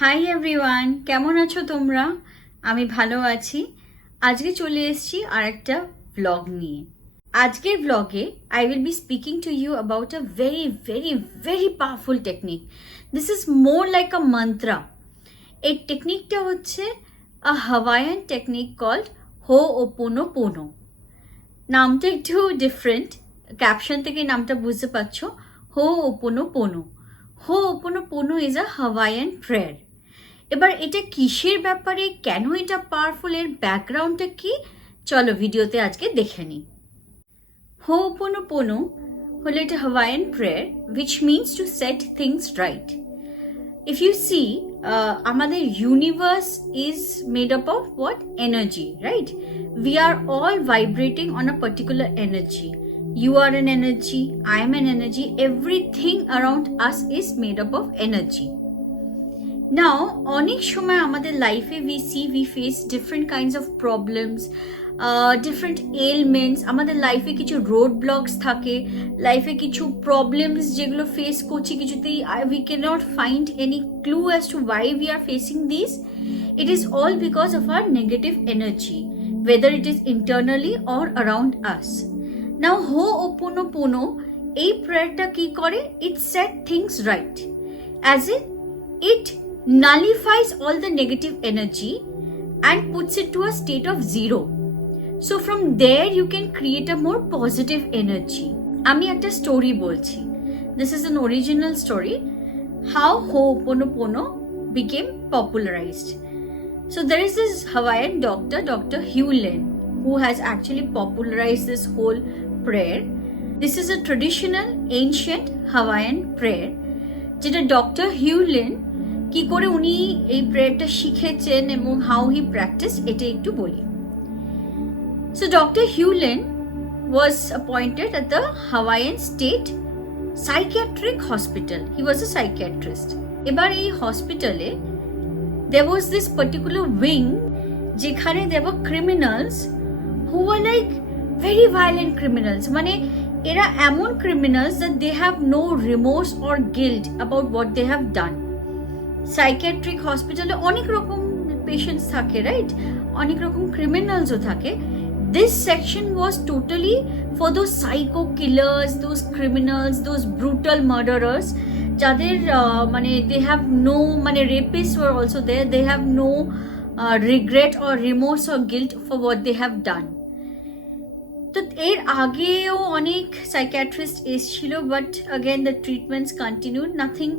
Hi everyone, কেমন আছো তোমরা? আমি ভালো আছি। আজকে চলে এসেছি আরেকটা ব্লগ নিয়ে। আজকের ব্লগে I will be speaking to you about a very very very powerful technique. This is more like a mantra. এই টেকনিকটা হচ্ছে a Hawaiian technique called ho'oponopono. নামটা একটু ডিফারেন্ট, ক্যাপশন থেকে নামটা বুঝতে পারছো। Ho'oponopono is a Hawaiian prayer. এবার এটা কিসের ব্যাপারে, কেন এটা পাওয়ারফুল, এর ব্যাকগ্রাউন্ডটা কি, চলো ভিডিওতে আজকে দেখে নিই। হোপোনোপোনো হলো এটা Hawaiian prayer which means to set things right. If you see, আমাদের universe is made up of what? Energy, right? We are all vibrating on a particular energy. You are an energy, I am an energy, everything around us is made up of energy. Now, অনেক সময় আমাদের লাইফে we face different kinds of problems, different ailments. আমাদের লাইফে কিছু road blocks থাকে, লাইফে কিছু প্রবলেমস যেগুলো ফেস করছি, কিছুতেই we cannot find any clue as to why we are facing these. It is all because of our negative energy, whether it is internally or around us. Now, ho'oponopono এই প্রেয়ারটা কি করে? It set things right, as in it nullifies all the negative energy and puts it to a state of zero. So from there you can create a more positive energy. আমি একটা story বলছি. This is an original story, how ho'oponopono became popularized. So there is this Hawaiian doctor, Dr. Hew Len, who has actually popularized this whole prayer. This is a traditional ancient Hawaiian prayer যেটা doctor Hew lane কি করে উনি এই প্রেয়ারটা শিখেছেন এবং how he practice, এটা একটু বলি। So doctor Hew Len was appointed at the Hawaiian state psychiatric hospital. He was a psychiatrist. এবার এই হসপিটালে there was this particular wing যেখানে there were criminals who were like very violent criminals. মানে এরা এমন criminals that they have no remorse or guilt about what they have done. Psychiatric হসপিটালে অনেক রকম পেশেন্টস থাকে, রাইট? অনেক রকম ক্রিমিনালসও থাকে। This section was totally for those psycho killers, those criminals, those brutal murderers, যাদের মানে দে হ্যাভ নো, মানে rapist were also there, they have no regret or remorse or guilt for what they have done. তো এর আগেও অনেক psychiatrist এসেছিল, but again the treatments continued, nothing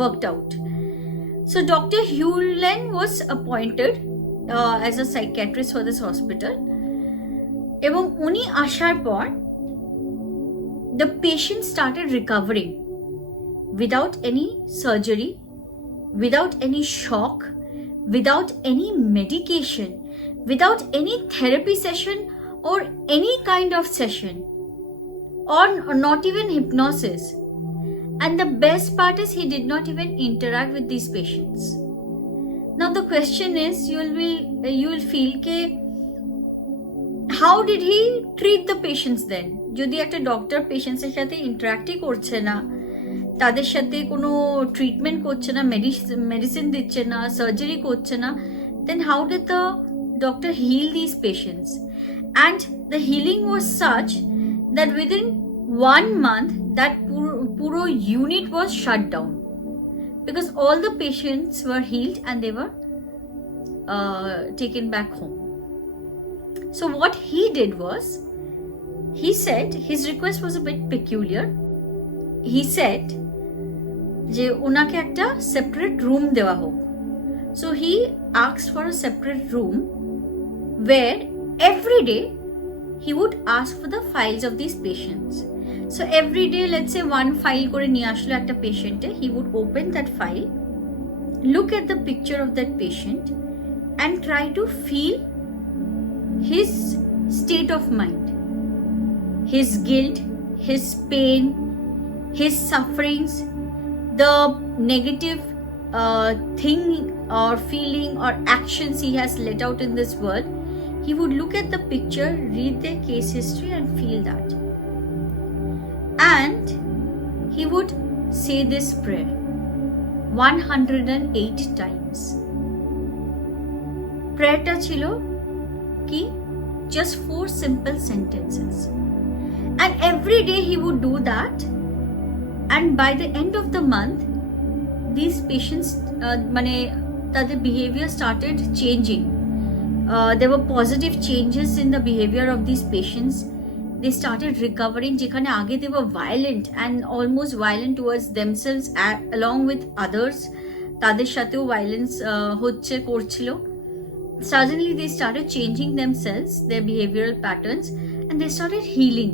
worked out. So Dr. Hew Len was appointed as a psychiatrist for this hospital. এবং উনি আসার পর the patient started recovering without any surgery, without any shock, without any medication, without any therapy session or any kind of session, or not even hypnosis. And the best part is he did not even interact with these patients. Now the question is, you will feel ke how did he treat the patients then? যদি একটা doctor পেশেন্টসের সাথে ইন্টারাক্টই করছে না, তাদের সাথে কোনো treatment করছে না, মেডিসিন দিচ্ছে না, সার্জারি করছে না, then how did the doctor heal these patients? And the healing was such that within 1 month that puro unit was shut down because all the patients were healed and they were taken back home. So what he did was, he said, his request was a bit peculiar. He said যে ওনাকে একটা separate room দেওয়া হোক. So he asked for a separate room where every day he would ask for the files of these patients. So every day, let's say one file করে নিয়ে আসলো একটা পেশেন্টে, he would open that file, look at the picture of that patient and try to feel his state of mind, his guilt, his pain, his sufferings, the negative thing or feeling or actions he has let out in this world. He would look at the picture, read their case history and feel that. And he would say this prayer. 108 times. প্রেয়ারটা ছিল কি? Just 4 simple sentences. And every day he would do that. And by the end of the month, these patients, তাদের behavior started changing. There were positive changes in the behavior of these patients. They started recovering. যেখানে আগে they were violent and almost violent towards themselves along with others. তাদের সাথেও violence করছিল. Suddenly they started changing themselves, their behavioral patterns, and they started healing.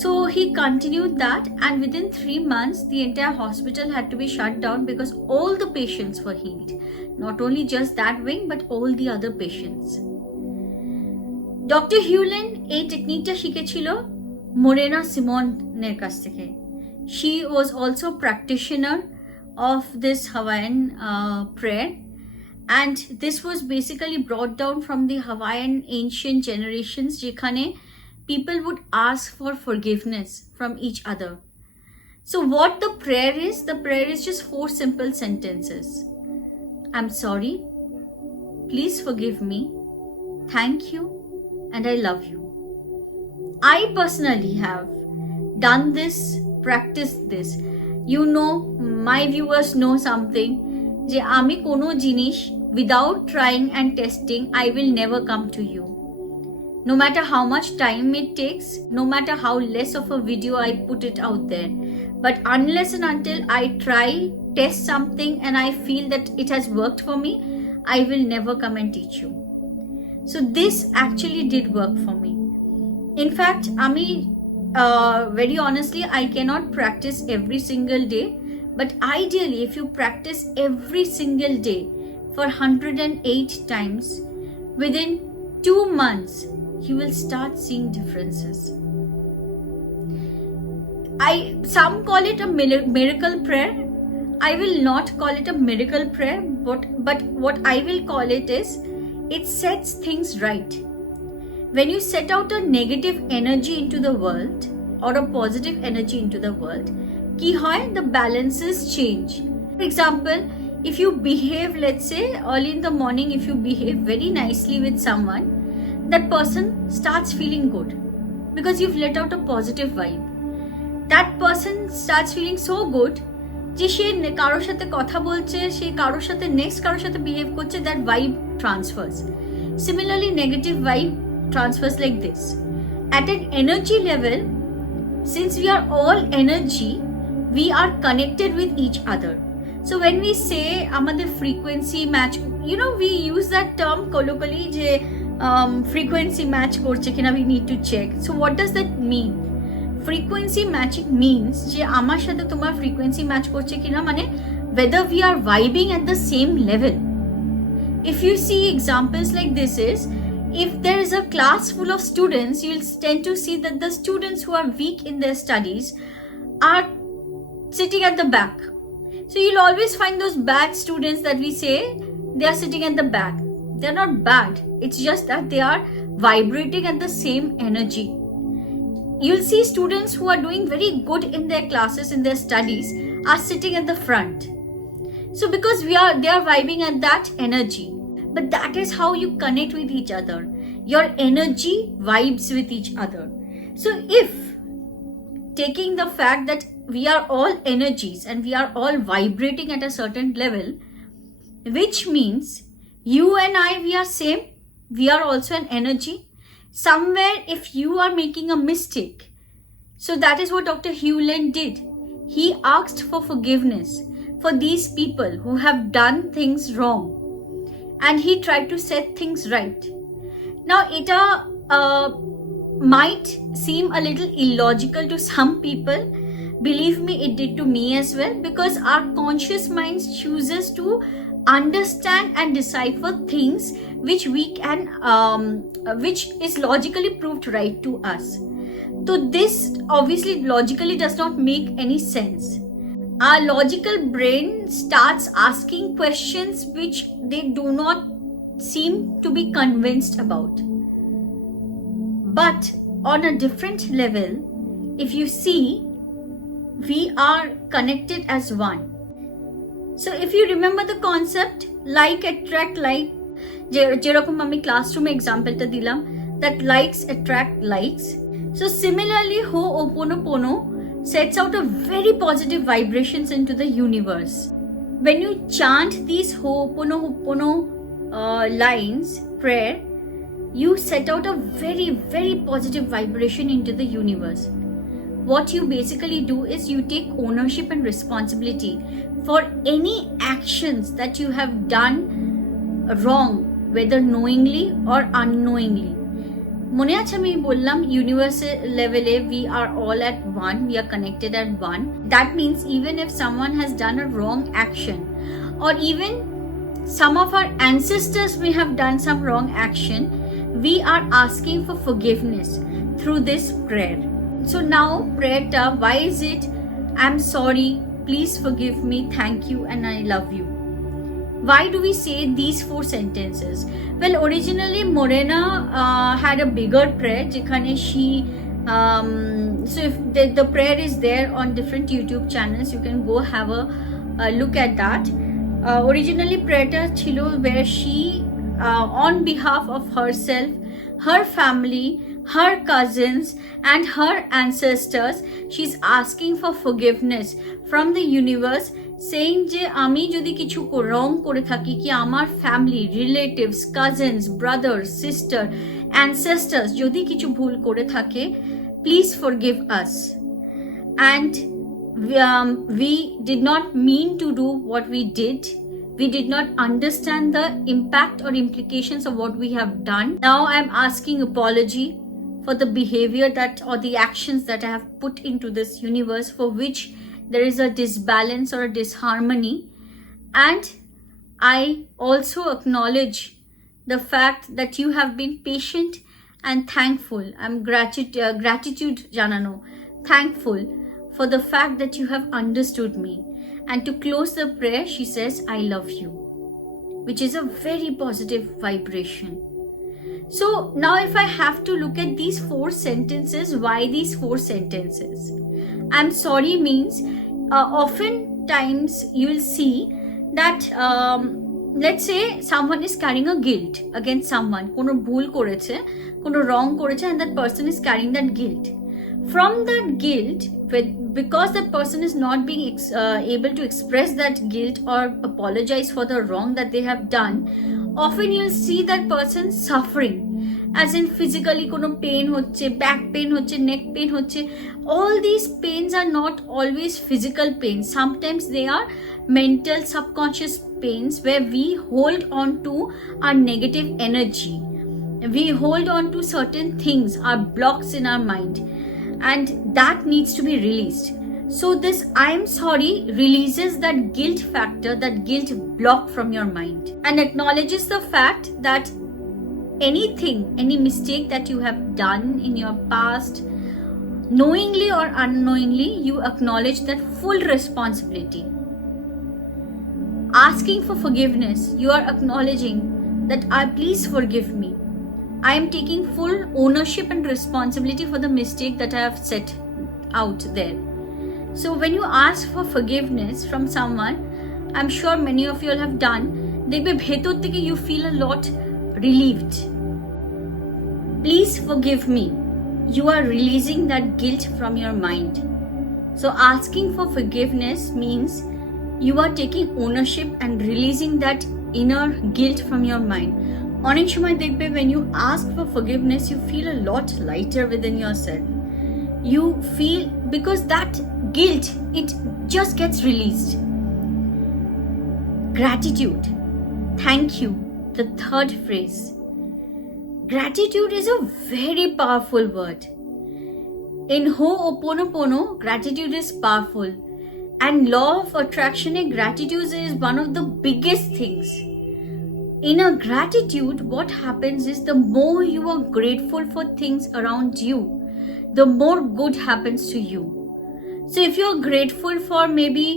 So he continued that, and within 3 months the entire hospital had to be shut down because all the patients were healed. Not only just that wing, but all the other patients. Dr. Hew Len এই টেকনিকটা শিখেছিল Morena Simon এর কাছ থেকে. She was also a practitioner of this Hawaiian prayer, and this was basically brought down from the Hawaiian ancient generations যেখানে people would ask for forgiveness from each other. So what the prayer is just 4 simple sentences. I'm sorry, please forgive me, thank you, and I love you. I personally have done this, practiced this. You know, my viewers know something, যে আমি কোনো জিনিস without trying and testing, I will never come to you. No matter how much time it takes, no matter how less of a video I put it out there. But unless and until I try, test something and I feel that it has worked for me, I will never come and teach you. So this actually did work for me. In fact, very honestly, I cannot practice every single day. But ideally, if you practice every single day for 108 times, within 2 months, you will start seeing differences. Some call it a miracle prayer. I will not call it a miracle prayer, but what I will call it is, it sets things right. When you set out a negative energy into the world or a positive energy into the world, কি হয়? The balances change. For example, if you behave, let's say early in the morning, if you behave very nicely with someone, that person starts feeling good because you've let out a positive vibe. That person starts feeling so good যে সে কারোর সাথে কথা বলছে, সে কারোর সাথে next কারোর সাথে behave করছে, that vibe transfers. Similarly, negative vibe transfers like this. At an energy level, since we are all energy, we are connected with each other. So when we say আমাদের frequency match, we use that term colloquially যে frequency match করছে কিনা, we need to check. So what does that mean? Frequency matching means যে আমার সাথে তোমার frequency match করছে কিনা, মানে whether we are vibing at the same level. If you see examples like this is, if there is a class full of students, you will tend to see that the students who are weak in their studies are sitting at the back. So you'll always find those bad students that we say they are sitting at the back. They're not bad. It's just that they are vibrating at the same energy. You'll see students who are doing very good in their classes, in their studies, are sitting at the front. So because they are vibing at that energy. But that is how you connect with each other. Your energy vibes with each other. So if taking the fact that we are all energies and we are all vibrating at a certain level, which means you and I, we are same, we are also an energy. Somewhere if you are making a mistake, so that is what Dr. Hew Len did. He asked for forgiveness for these people who have done things wrong, and he tried to set things right. Now it might seem a little illogical to some people. Believe me, it did to me as well, because our conscious minds chooses to understand and decipher things which we can which is logically proved right to us. So this obviously logically does not make any sense. Our logical brain starts asking questions which they do not seem to be convinced about. But on a different level, if you see, we are connected as one. So if you remember the concept, like attract like, যেরকম আমি ক্লাসরুমে এক্সাম্পলটা দিলাম, that likes attract likes. So similarly, hoponopono sets out a very positive vibrations into the universe. When you chant these hoponopono lines, prayer, you set out a very, very positive vibration into the universe. What you basically do is you take ownership and responsibility for any actions that you have done wrong, whether knowingly or unknowingly. মনে আছে আমি বললাম universal লেভেলে we are all at one, we are connected at one. That means even if someone has done a wrong action, or even some of our ancestors may have done some wrong action, we are asking for forgiveness through this prayer. So now prayer ta, why is it I'm sorry, please forgive me, thank you, and I love you? Why do we say these 4 sentences? Well, originally Morena had a bigger prayer jekhane she so if the prayer is there on different YouTube channels, you can go have a look at that. Originally prayer ta chilo where she on behalf of herself, her family, her cousins and her ancestors, she's asking for forgiveness from the universe, saying je ami jodi kichu wrong kore thaki, ki amar family, relatives, cousins, brothers, sister, ancestors jodi kichu bhul kore thake, please forgive us. And we did not mean to do what we did. We did not understand the impact or implications of what we have done. Now I'm asking apology for the behavior that or the actions that I have put into this universe for which there is a disbalance or a disharmony. And I also acknowledge the fact that you have been patient and thankful. I'm gratitude janano, thankful for the fact that you have understood me. And to close the prayer, she says, I love you, which is a very positive vibration. So now if I have to look at these 4 sentences, why these 4 sentences? I'm sorry means oftentimes you will see that let's say someone is carrying a guilt against someone, kono bhul koreche, kono wrong koreche, and that person is carrying that guilt. From that guilt, because that person is not being able to express that guilt or apologize for the wrong that they have done, often you'll see that person suffering, as in physically kono pain hocche, back pain hocche, neck pain hocche. All these pains are not always physical pains. Sometimes they are mental, subconscious pains where we hold on to our negative energy. We hold on to certain things, our blocks in our mind, and that needs to be released. So this I am sorry releases that guilt factor, that guilt block from your mind, and acknowledges the fact that anything, any mistake that you have done in your past, knowingly or unknowingly, you acknowledge that full responsibility. Asking for forgiveness, you are acknowledging that please forgive me. I am taking full ownership and responsibility for the mistake that I have set out there. So when you ask for forgiveness from someone, I'm sure many of you all have done, dekbe bhetor theke you feel a lot relieved. Please forgive me. You are releasing that guilt from your mind. So asking for forgiveness means you are taking ownership and releasing that inner guilt from your mind. অনেক সময় দেখবে when you ask for forgiveness, you feel a lot lighter within yourself. You feel, because that guilt, it just gets released. Gratitude, thank you, the 3rd phrase. Gratitude is a very powerful word. In hoponopono, gratitude is powerful, and law of attraction, gratitude is one of the biggest things. In a gratitude, what happens is the more you are grateful for things around you, the more good happens to you. So if you're grateful for maybe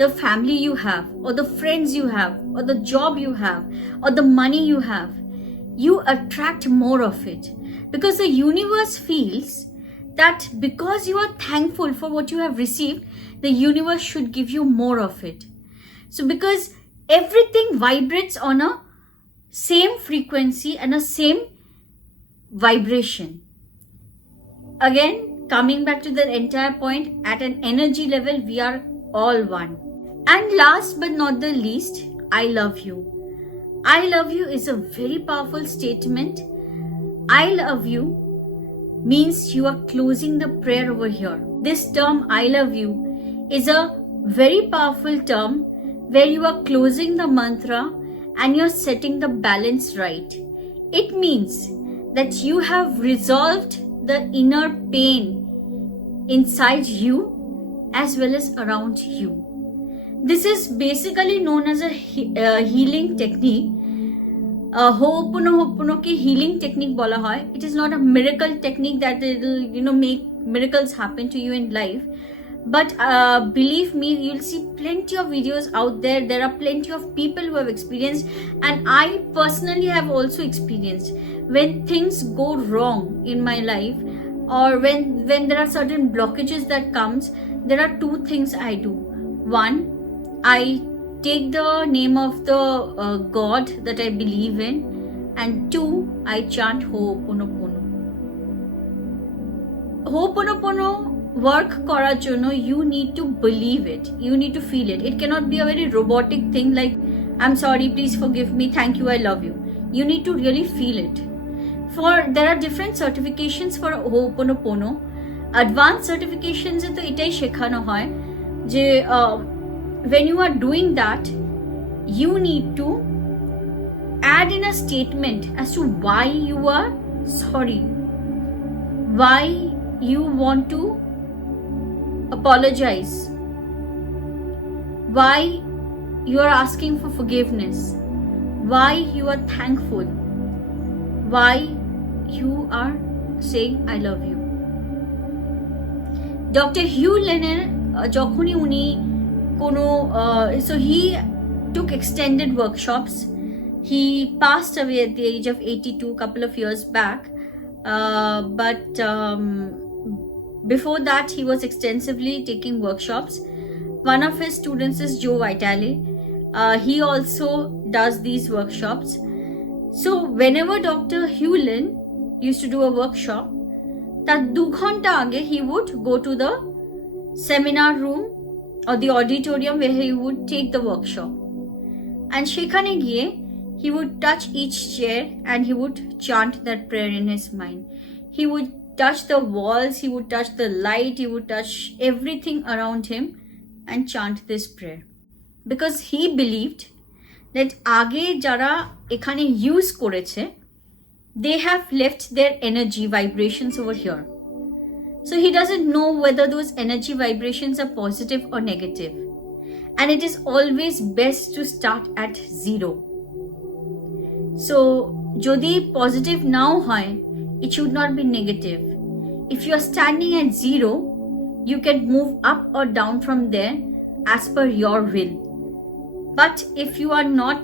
the family you have, or the friends you have, or the job you have, or the money you have, you attract more of it. Because the universe feels that because you are thankful for what you have received, the universe should give you more of it. So because everything vibrates on a same frequency and a same vibration. Again, coming back to the entire point, at an energy level, we are all one. And last but not the least, I love you. I love you is a very powerful statement. I love you means you are closing the prayer over here. This term, I love you, is a very powerful term where you are closing the mantra and you're setting the balance right. It means that you have resolved the inner pain inside you as well as around you. This is basically known as a healing technique. Hoponopono ke healing technique bola hoy. It is not a miracle technique that will make miracles happen to you in life. But believe me, you'll see plenty of videos out there. There are plenty of people who have experienced, and I personally have also experienced, when things go wrong in my life, or when there are certain blockages that comes, there are two things I do. One, I take the name of the God that I believe in, and two, I chant hoponopono. Hoponopono work করার জন্য you need to believe it, you need to feel it. It cannot be a very robotic thing like I'm sorry, please forgive me, thank you, I love you. You need to really feel it. There are different certifications for hoponopono. Advanced certifications এ তো এটাই শেখানো হয় যে when you are doing that, you need to add in a statement as to why you are sorry, why you want to apologize, why you are asking for forgiveness, why you are thankful, why you are saying I love you. Dr. Hew Len যখনই উনি কোনো so he took extended workshops. He passed away at the age of 82 couple of years back, but before that he was extensively taking workshops. One of his students is Joe Vitale. He also does these workshops. So whenever Dr. Hew Len used to do a workshop, that 2 ঘন্টা আগে he would go to the seminar room or the auditorium where he would take the workshop, and সেখানে গিয়ে he would touch each chair and he would chant that prayer in his mind. He would touch the walls, he would touch the light, he would touch everything around him and chant this prayer, because he believed that আগে যারা এখানে use করেছে, they have left their energy vibrations over here. So he doesn't know whether those energy vibrations are positive or negative. And it is always best to start at 0. So, jodi positive now hoy, it should not be negative. If you are standing at 0, you can move up or down from there as per your will. But if you are not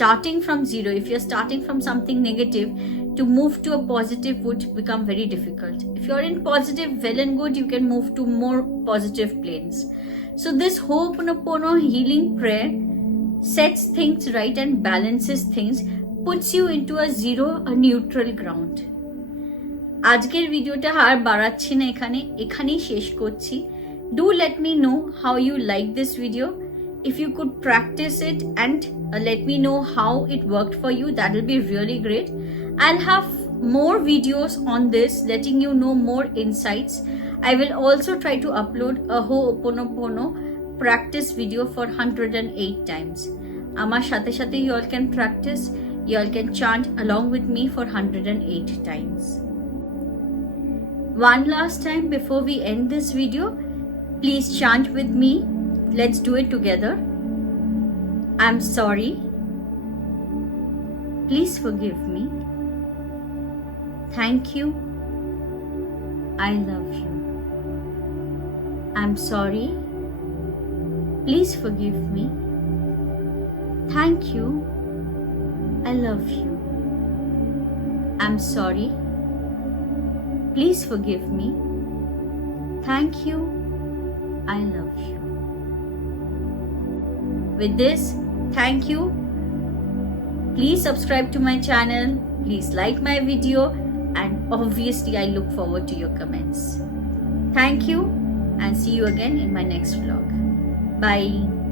starting from 0, if you're starting from something negative, to move to a positive would become very difficult. If you're in positive, well and good, you can move to more positive planes. So this hoponopono healing prayer sets things right and balances things, puts you into a 0, a neutral ground. আজকের ভিডিওটা আর বাড়াচ্ছি না, এখানেই শেষ করছি. Do let me know how you like this video. If you could practice it and let me know how it worked for you, that will be really great. I'll have more videos on this, letting you know more insights. I will also try to upload a hoponopono practice video for 108 times. Amar সাথে সাথে you all can practice, you all can chant along with me for 108 times. One last time before we end this video, please chant with me. Let's do it together. I'm sorry. Please forgive me. Thank you. I love you. I'm sorry. Please forgive me. Thank you. I love you. I'm sorry. Please forgive me. Thank you. I love you. With this, thank you. Please subscribe to my channel. Please like my video. And obviously, I look forward to your comments. Thank you and see you again in my next vlog. Bye.